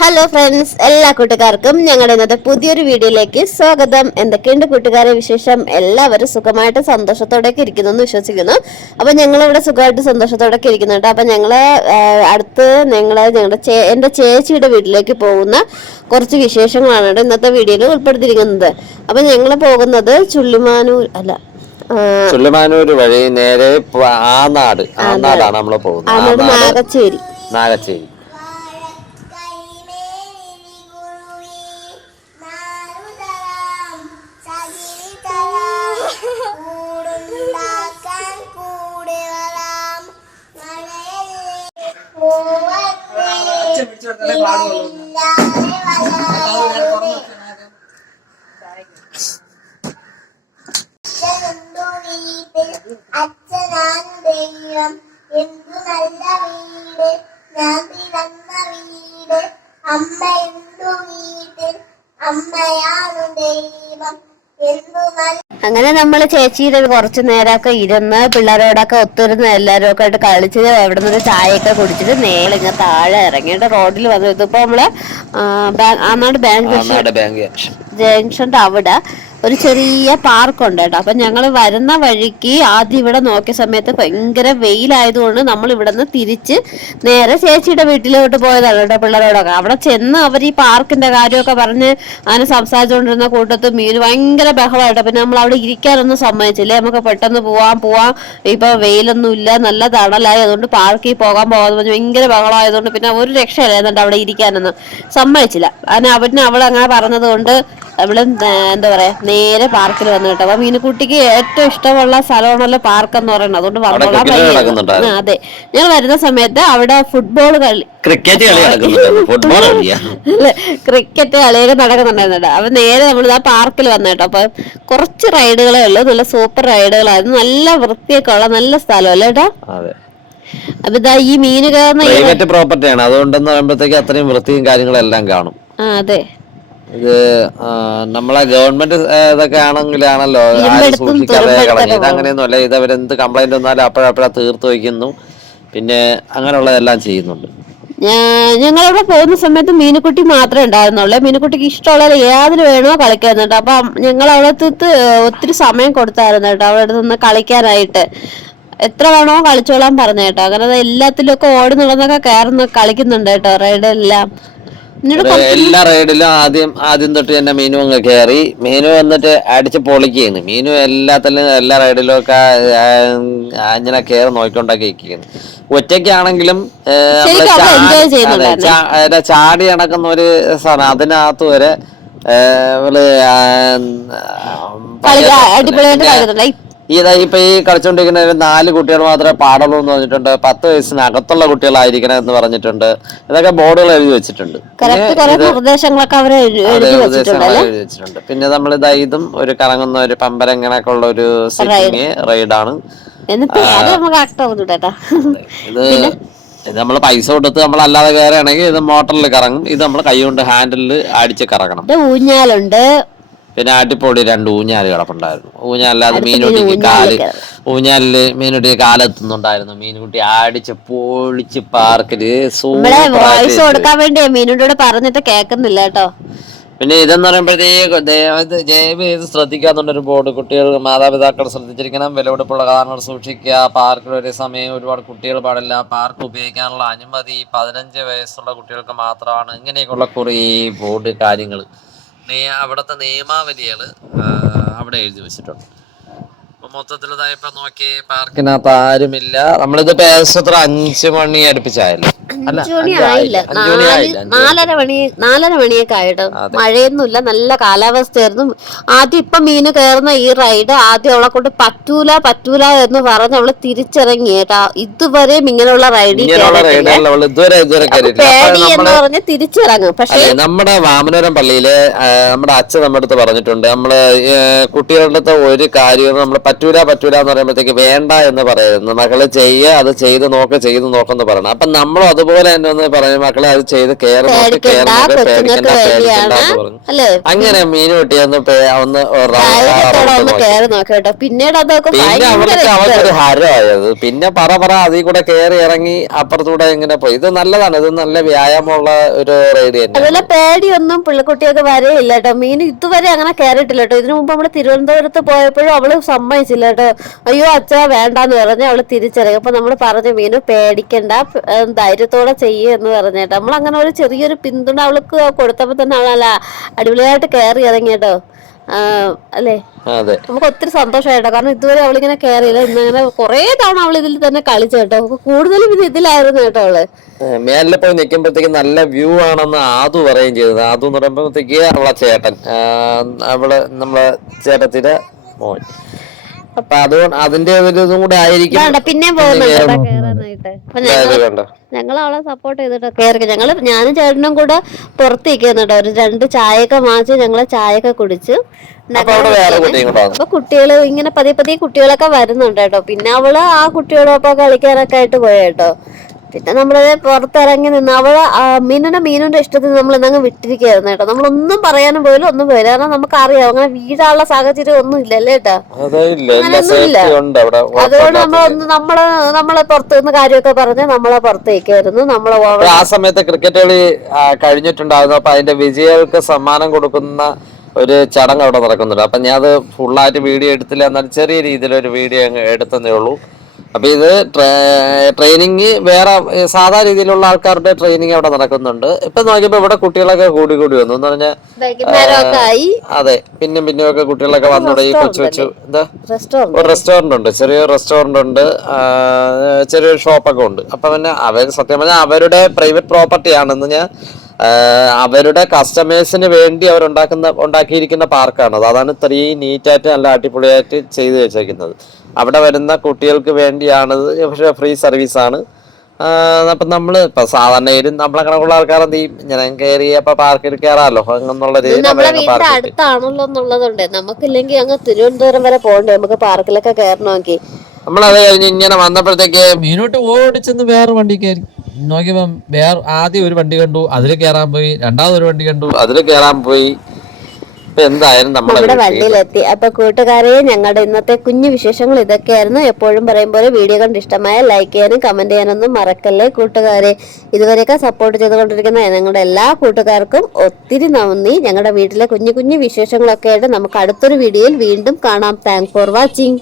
Hello friends, എല്ലാ കൂട്ടുകാർക്കും ഞങ്ങളുടെ ഇന്നത്തെ പുതിയൊരു വീഡിയോയിലേക്ക് സ്വാഗതം. എന്തൊക്കെയുണ്ട് കൂട്ടുകാരെ വിശേഷം? എല്ലാവരും സുഖമായിട്ട് സന്തോഷത്തോടെയൊക്കെ ഇരിക്കുന്നു എന്ന് വിശ്വസിക്കുന്നു. അപ്പൊ ഞങ്ങളിവിടെ സുഖമായിട്ട് സന്തോഷത്തോടെയൊക്കെ ഇരിക്കുന്നുണ്ട്. അപ്പൊ അടുത്ത് എന്റെ ചേച്ചിയുടെ വീട്ടിലേക്ക് പോകുന്ന കുറച്ച് വിശേഷങ്ങളാണ് ഇന്നത്തെ വീഡിയോയിൽ ഉൾപ്പെടുത്തിയിരിക്കുന്നത്. അപ്പൊ ഞങ്ങൾ പോകുന്നത് ചുള്ളിമാനൂർ വഴി നേരെ ആനാടാണ് നമ്മൾ പോകുന്നത്. നാഗച്ചേരി. അച്ഛനാണ് ദൈവം, എന്തു നല്ല വീട്, ഞാൻ പിറന്ന വീട്, അമ്മ എന്തു വീട്ടിൽ, അമ്മയാണ് ദൈവം, എന്തു നല്ല. അങ്ങനെ നമ്മള് ചേച്ചിയുടെ കുറച്ചു നേരമൊക്കെ ഇരുന്ന് പിള്ളേരോടൊക്കെ ഒത്തിരുന്ന് എല്ലാരും ഒക്കെ ആയിട്ട് കളിച്ച് അവിടെ നിന്ന് ചായയൊക്കെ കുടിച്ചിട്ട് നേരെ ഇങ്ങനെ താഴെ ഇറങ്ങിയിട്ട് റോഡിൽ വന്നു. ഇതിപ്പോ നമ്മള് ആനാട് ബാങ്ക് ജംഗ്ഷന്റെ അവിടെ ഒരു ചെറിയ പാർക്കുണ്ട് കേട്ടോ. അപ്പൊ ഞങ്ങൾ വരുന്ന വഴിക്ക് ആദ്യം ഇവിടെ നോക്കിയ സമയത്ത് ഭയങ്കര വെയിലായതുകൊണ്ട് നമ്മൾ ഇവിടെ നിന്ന് തിരിച്ച് നേരെ ചേച്ചിയുടെ വീട്ടിലോട്ട് പോയതാണ് കേട്ടോ പിള്ളേരോടൊക്കെ. അവിടെ ചെന്ന് അവർ ഈ പാർക്കിന്റെ കാര്യമൊക്കെ പറഞ്ഞ് അങ്ങനെ സംസാരിച്ചുകൊണ്ടിരുന്ന കൂട്ടത്ത് മീന് ഭയങ്കര ബഹളമായിട്ടോ. പിന്നെ നമ്മൾ അവിടെ ഇരിക്കാനൊന്നും സമ്മതിച്ചില്ലേ, നമുക്ക് പെട്ടെന്ന് പോവാം, ഇപ്പൊ വെയിലൊന്നും ഇല്ല, നല്ല തണലായി, അതുകൊണ്ട് പാർക്കിൽ പോകാൻ ഭയങ്കര ബഹളമായതുകൊണ്ട് പിന്നെ ഒരു രക്ഷയില്ലായിരുന്നുണ്ട് അവിടെ ഇരിക്കാനൊന്നും സമ്മതിച്ചില്ല. അതിന് അവളങ്ങനെ പറഞ്ഞത് കൊണ്ട് അവള് എന്താ പറയാ നേരെ പാർക്കിൽ വന്നു കേട്ടോ. അപ്പൊ മീനുകുട്ടിക്ക് ഏറ്റവും ഇഷ്ടമുള്ള സ്ഥലമാണല്ലോ പാർക്ക് എന്ന് പറയുന്നത്, അതുകൊണ്ട് വന്നോളാൻ വയ്യ. അതെ, ഞങ്ങൾ വരുന്ന സമയത്ത് അവിടെ ക്രിക്കറ്റ് കളിയൊക്കെ നടക്കുന്നുണ്ടായിരുന്നു. അപ്പൊ നേരെ നമ്മൾ ആ പാർക്കിൽ വന്നു കേട്ടോ. അപ്പൊ കുറച്ച് റൈഡുകളേ ഉള്ളൂ, നല്ല സൂപ്പർ റൈഡുകളായിരുന്നു, നല്ല വൃത്തിയൊക്കെ ഉള്ള നല്ല സ്ഥലം അല്ലേ കേട്ടോ. അപ്പൊ ഇതാ ഈ മീന് കയറുന്ന പ്രോപ്പർട്ടിയാണ്, അതുകൊണ്ടെന്ന് പറയുമ്പോഴത്തേക്ക് അത്രയും വൃത്തിയും കാര്യങ്ങളെല്ലാം കാണും. അതെ, ഇത് നമ്മളെ ഗവൺമെന്റ് ഇതൊക്കെ ആണെങ്കിലാണല്ലോ സൂക്ഷിക്കാതെ കളഞ്ഞു. ഇതങ്ങനെയൊന്നും അല്ല, ഇത് അവരെന്ത് കംപ്ലൈന്റ് വന്നാലും അപ്പോഴപ്പോഴാ തീർത്ത് വയ്ക്കുന്നു, പിന്നെ അങ്ങനെയുള്ളതെല്ലാം ചെയ്യുന്നുണ്ട്. ഞങ്ങളവിടെ പോകുന്ന സമയത്ത് മീനുകുട്ടി മാത്രമേ ഉണ്ടായിരുന്നുള്ളൂ. മീനുകുട്ടിക്ക് ഇഷ്ടമുള്ള യാതൊരു വേണോ കളിക്കാറുണ്ട്. അപ്പൊ ഞങ്ങൾ അവിടെ ഒത്തിരി സമയം കൊടുത്തായിരുന്നു കേട്ടോ അവിടെ നിന്ന് കളിക്കാനായിട്ട്. എത്ര വേണോ കളിച്ചോളാൻ പറഞ്ഞു കേട്ടോ. അങ്ങനെ എല്ലാത്തിലും ഒക്കെ ഓടി നടന്നൊക്കെ കളിക്കുന്നുണ്ട് കേട്ടോ റൈഡെല്ലാം. എല്ലാ റൈഡിലും ആദ്യം തൊട്ട് തന്നെ മീനു അങ്ങ് കയറി. മീനു വന്നിട്ട് അടിച്ച് പൊളിക്കുകയാണ്. മീനു എല്ലാ റൈഡിലും ഒക്കെ അങ്ങനെ കയറി നോക്കിക്കൊണ്ടൊക്കെ ഇരിക്കുകയാണ്. ഒറ്റയ്ക്കാണെങ്കിലും ചാടി നടക്കുന്ന ഒരു സാധനം, അതിനകത്ത് വരെ ഇപ്പൊ ഈ കളിച്ചോണ്ടിരിക്കുന്ന 4 കുട്ടികൾ മാത്രമേ പാടുള്ളൂ എന്ന് പറഞ്ഞിട്ടുണ്ട്. 10 വയസ്സിനകത്തുള്ള കുട്ടികളായിരിക്കണം എന്ന് പറഞ്ഞിട്ടുണ്ട്. ഇതൊക്കെ ബോർഡുകൾ എഴുതി വെച്ചിട്ടുണ്ട്. പിന്നെ നമ്മൾ ഇതും ഒരു കറങ്ങുന്ന ഒരു പമ്പരങ്ങനൊക്കെ ഉള്ള ഒരു സിറ്റിംഗ് റൈഡാണ്. ഇത് നമ്മൾ പൈസ കൊടുത്ത് നമ്മൾ അല്ലാതെ കയറുകയാണെങ്കിൽ ഇത് മോട്ടറിൽ കറങ്ങും. ഇത് നമ്മൾ കൈ കൊണ്ട് ഹാൻഡിലിൽ അടിച്ച് കറങ്ങണം. ഊഞ്ഞാലുണ്ട്, പിന്നെ അടിപൊളി 2 ഊഞ്ഞാല് കിടപ്പുണ്ടായിരുന്നു. ഊഞ്ഞാലല്ലാതെ മീനുട്ടിക്ക് കാലെത്തുന്നുണ്ടായിരുന്നു. മീനുകുട്ടി അടിച്ച് പൊളിച്ച് പാർക്കില് വോയിസ് കൊടുക്കാൻ വേണ്ടി മീനുട്ടിയോട് പറഞ്ഞിട്ട് കേൾക്കുന്നില്ല കേട്ടോ. പിന്നെ ഇതെന്ന് പറയുമ്പോഴത്തേക്ക് ദയവ് ചെയ്ത് ശ്രദ്ധിക്കാന്നുണ്ടൊരു ബോർഡ്, കുട്ടികൾ മാതാപിതാക്കൾ ശ്രദ്ധിച്ചിരിക്കണം, വിലപിടിപ്പുള്ള കാരണങ്ങൾ സൂക്ഷിക്കുക, പാർക്കിൽ ഒരേ സമയം ഒരുപാട് കുട്ടികൾ പാടില്ല, പാർക്ക് ഉപയോഗിക്കാനുള്ള അനുമതി 15 വയസ്സുള്ള കുട്ടികൾക്ക് മാത്രമാണ്, ഇങ്ങനെയൊക്കെയുള്ള കുറേ ബോർഡ് കാര്യങ്ങൾ അവിടുത്തെ നിയമാവലികൾ അവിടെ എഴുതി വെച്ചിട്ടുണ്ട്. അപ്പൊ മൊത്തത്തിൽ ഇതായപ്പോ നോക്കി പാർക്കിനകത്ത് ആരുമില്ല. നമ്മളിത് ഏകദേശം 5 മണി അടുപ്പിച്ചായല്ലോ. 5 മണി ആയില്ല, 4:30 മണിയൊക്കെ ആയിട്ട്. മഴയൊന്നുമില്ല, നല്ല കാലാവസ്ഥയായിരുന്നു. ആദ്യം ഇപ്പൊ മീന് കയറുന്ന ഈ റൈഡ് ആദ്യം അവളെ കൊണ്ട് പറ്റൂല എന്ന് പറഞ്ഞ് അവള് തിരിച്ചിറങ്ങി കേട്ടാ. ഇതുവരെയും ഇങ്ങനെയുള്ള റൈഡിൽ പേടി എന്ന് പറഞ്ഞ് തിരിച്ചിറങ്ങും. പക്ഷെ നമ്മുടെ വാമനപുരം പള്ളിയില് നമ്മുടെ അച്ഛൻ നമ്മുടെ അടുത്ത് പറഞ്ഞിട്ടുണ്ട്, നമ്മള് കുട്ടികളുടെ അടുത്ത് ഒരു കാര്യം നമ്മൾ പറ്റൂല എന്ന് പറയുമ്പോഴത്തേക്ക് വേണ്ട എന്ന് പറയുന്നു. മക്കള് അത് ചെയ്ത് നോക്കെന്ന് പറയണം. അപ്പൊ നമ്മളും അതുപോലെ തന്നെ ഒന്ന് പറയും, മക്കളെ അത് ചെയ്ത് പേടിക്കണ്ട പറഞ്ഞു. അങ്ങനെ മീൻ വെട്ടിയൊന്ന് പിന്നീട് പിന്നെ അവർക്കൊരു ഹരമായത്. പിന്നെ പറ അതിൽ കൂടെ കയറി ഇറങ്ങി അപ്പുറത്തൂടെ ഇങ്ങനെ പോയി. ഇത് നല്ലതാണ്, ഇത് നല്ല വ്യായാമമുള്ള ഒരു റൈഡ് തന്നെ. അതുപോലെ പേടിയൊന്നും പിള്ളക്കുട്ടിയൊക്കെ വരെയില്ല കേട്ടോ. മീൻ ഇതുവരെ അങ്ങനെ കയറിയിട്ടില്ല കേട്ടോ. ഇതിനു മുമ്പ് നമ്മള് തിരുവനന്തപുരത്ത് പോയപ്പോഴും അവള് സമ്മതിച്ചില്ല കേട്ടോ. അയ്യോ അച്ഛാ വേണ്ടാന്ന് പറഞ്ഞ് അവള് തിരിച്ചറിയും. അപ്പൊ നമ്മള് പറഞ്ഞു മീനു പേടിക്കണ്ട, ധൈര്യത്തോടെ എന്ന് പറഞ്ഞേട്ടോ. നമ്മളങ്ങനെ ഒരു ചെറിയൊരു പിന്തുണ അവൾക്ക് കൊടുത്തപ്പോ തന്നെ അവളല്ല അടിപൊളിയായിട്ട് കയറി ഇറങ്ങി കേട്ടോ. അല്ലേ, നമുക്ക് ഒത്തിരി സന്തോഷമായിട്ടോ. കാരണം ഇതുവരെ അവളിങ്ങനെ കയറിയില്ല. ഇന്നങ്ങനെ കുറെ തവണ അവൾ ഇതിൽ തന്നെ കളിച്ചു കേട്ടോ. കൂടുതലും ഇത് ഇതിലായിരുന്നു കേട്ടോ. അവള് മേലിൽ പോയി നിൽക്കുമ്പോഴത്തേക്ക് നല്ല വ്യൂ ആണെന്ന് ആദു പറയുകയും ചെയ്തത്. ആദു എന്ന് പറയുമ്പോഴത്തേക്ക് അവളെ ചേട്ടൻ, നമ്മളെ ചേട്ടത്തിന്റെ മോൻ. അപ്പൊ അതുകൊണ്ട് അതിന്റെ ഒരു ഇതും കൂടെ ആയിരിക്കും. പിന്നെ ഞങ്ങൾ അവളെ സപ്പോർട്ട് ചെയ്തിട്ട് കയറി. ഞാനും ചേട്ടനും കൂടെ പുറത്തേക്കുന്നു കേട്ടോ. ഒരു 2 ചായയൊക്കെ വാങ്ങിച്ച് ഞങ്ങള് ചായയൊക്കെ കുടിച്ച്. അപ്പൊ കുട്ടികള് ഇങ്ങനെ പതിയെ കുട്ടികളൊക്കെ വരുന്നുണ്ട് കേട്ടോ. പിന്നെ അവള് ആ കുട്ടികളൊപ്പം കളിക്കാനൊക്കെ ആയിട്ട് പോയ കേട്ടോ. പിന്നെ നമ്മള് പുറത്തിറങ്ങി നിന്ന് മീനുന്റെ ഇഷ്ടത്തിന് നമ്മൾ എന്നങ്ങ് വിട്ടിരിക്കുകയായിരുന്നു കേട്ടോ. നമ്മളൊന്നും പറയാനും പോയില്ല, ഒന്നും പോയില്ല. കാരണം നമുക്കറിയാം അങ്ങനെ വീഴാനുള്ള സാഹചര്യം ഒന്നും ഇല്ലല്ലേ കേട്ടോ. അങ്ങനെയൊന്നുമില്ല. അതുകൊണ്ട് നമ്മളെ പുറത്തു നിന്ന് കാര്യമൊക്കെ പറഞ്ഞ് നമ്മളെ പുറത്തേക്കായിരുന്നു. ആ സമയത്ത് ക്രിക്കറ്റ് കളി കഴിഞ്ഞിട്ടുണ്ടായിരുന്നു. അപ്പൊ അതിന്റെ വിജയികൾക്ക് സമ്മാനം കൊടുക്കുന്ന ഒരു ചടങ്ങ് അവിടെ നടക്കുന്നുണ്ട്. അപ്പൊ ഞാൻ അത് ഫുള്ളായിട്ട് വീഡിയോ എടുത്തില്ല, എന്നാൽ ചെറിയ രീതിയിലൊരു വീഡിയോ എടുത്തതേ ഉള്ളൂ. അപ്പൊ ഇത് ട്രെയിനിങ് വേറെ സാധാ രീതിയിലുള്ള ആൾക്കാരുടെ ട്രെയിനിങ് അവിടെ നടക്കുന്നുണ്ട്. ഇപ്പൊ നോക്കിയപ്പോ ഇവിടെ കുട്ടികളൊക്കെ കൂടി വന്നു എന്ന് പറഞ്ഞാൽ അതെ. പിന്നെ ഒക്കെ കുട്ടികളൊക്കെ വന്നോടെ ഈ കൊച്ചു എന്താ ഒരു റെസ്റ്റോറന്റ് ഉണ്ട്, ചെറിയൊരു റെസ്റ്റോറന്റ് ഉണ്ട്, ചെറിയൊരു ഷോപ്പൊക്കെ ഉണ്ട്. അപ്പൊ പിന്നെ സത്യം പറഞ്ഞാൽ അവരുടെ പ്രൈവറ്റ് പ്രോപ്പർട്ടി ആണെന്ന് ഞാൻ അവരുടെ കസ്റ്റമേഴ്സിന് വേണ്ടി ഉണ്ടാക്കിയിരിക്കുന്ന പാർക്കാണ്. അതാണ് ഇത്രയും നീറ്റായിട്ട് നല്ല അടിപൊളിയായിട്ട് ചെയ്തു വെച്ചേക്കുന്നത്. അവിടെ വരുന്ന കുട്ടികൾക്ക് വേണ്ടിയാണ്, പക്ഷേ ഫ്രീ സർവീസാണ്. അപ്പം നമ്മൾ ഇപ്പൊ സാധാരണ നമ്മളെ കണക്കുള്ള ആൾക്കാർ എന്ത് ചെയ്യും, ഞാൻ കയറിയപ്പോ പാർക്കിൽ കയറാമല്ലോ എന്നുള്ള രീതിയിൽ അടുത്താണല്ലോ എന്നുള്ളതുണ്ട്. നമുക്കില്ലെങ്കിൽ അങ്ങ് തിരുവനന്തപുരം വരെ പോകണ്ടേ നമുക്ക് പാർക്കിലൊക്കെ കയറണമെങ്കിൽ. നമ്മളത് കഴിഞ്ഞ് ഇങ്ങനെ വന്നപ്പോഴത്തേക്ക് മീനോട്ട് ഓടിച്ചെന്ന് വേറെ വണ്ടി കയറി നോക്കിയപ്പോ ആദ്യം ഒരു വണ്ടി കണ്ടു, അതിൽ കയറാൻ പോയി. രണ്ടാമതൊരു വണ്ടി കണ്ടു, അതിൽ കയറാൻ പോയി. എന്തായാലും നമ്മുടെ വണ്ടിയിലെത്തി. അപ്പൊ കൂട്ടുകാരെ, ഞങ്ങളുടെ ഇന്നത്തെ കുഞ്ഞു വിശേഷങ്ങൾ ഇതൊക്കെയായിരുന്നു. എപ്പോഴും പറയും പോലെ വീഡിയോ കണ്ട് ഇഷ്ടമായ ലൈക്ക് ചെയ്യാനും കമന്റ് ചെയ്യാനൊന്നും മറക്കല്ലേ കൂട്ടുകാരെ. ഇതുവരെയൊക്കെ സപ്പോർട്ട് ചെയ്തുകൊണ്ടിരിക്കുന്ന ഞങ്ങളുടെ എല്ലാ കൂട്ടുകാർക്കും ഒത്തിരി നന്ദി. ഞങ്ങളുടെ വീട്ടിലെ കുഞ്ഞു വിശേഷങ്ങളൊക്കെ ആയിട്ട് നമുക്ക് അടുത്തൊരു വീഡിയോയിൽ വീണ്ടും കാണാം. Thanks for watching.